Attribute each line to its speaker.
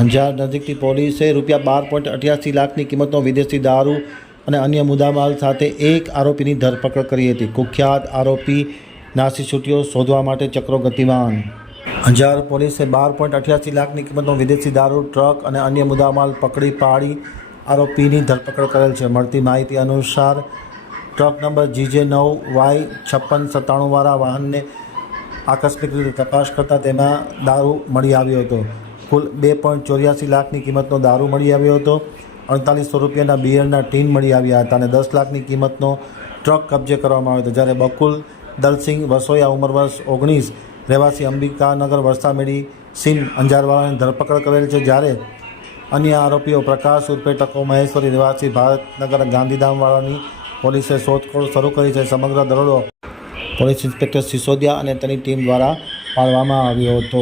Speaker 1: અંજાર નજીકથી પોલીસે રૂપિયા બાર પોઈન્ટ અઠ્યાસી લાખની કિંમતનો વિદેશી દારૂ અને અન્ય મુદ્દામાલ સાથે એક આરોપીની ધરપકડ કરી હતી. કુખ્યાત આરોપી નાસી છૂટ્યો શોધવા માટે ચક્રો ગતિમાન. અંજાર પોલીસે બાર પોઈન્ટ અઠ્યાસી લાખની કિંમતનો વિદેશી દારૂ, ટ્રક અને અન્ય મુદ્દામાલ પકડી પાડી આરોપીની ધરપકડ કરેલ છે. મળતી માહિતી અનુસાર, ટ્રક નંબર જીજે નવ વાય છપ્પન સત્તાણુંવાળા વાહનને આકસ્મિક રીતે તપાસ કરતાં તેમાં દારૂ મળી આવ્યો હતો. કુલ બે પોઈન્ટ ચોર્યાસી લાખની કિંમતનો દારૂ મળી આવ્યો હતો. અડતાલીસો રૂપિયાના બિયરના ટીન મળી આવ્યા હતા અને દસ લાખની કિંમતનો ટ્રક કબજે કરવામાં આવ્યો હતો. જ્યારે બકુલ દલસિંહ વસોયા ઉંમર વર્ષ ઓગણીસ, રહેવાસી અંબિકાનગર વરસામેડી સિંહ અંજારવાળાની ધરપકડ કરેલ છે. જ્યારે અન્ય આરોપીઓ પ્રકાશ ઉર્ફે ટકો મહેશ્વરી, રહેવાસી ભારતનગર ગાંધીધામવાળાની પોલીસે શોધખોળ શરૂ કરી છે. સમગ્ર દરોડો પોલીસ ઇન્સ્પેક્ટર સિસોદિયા અને તેની ટીમ દ્વારા પાડવામાં આવ્યો હતો.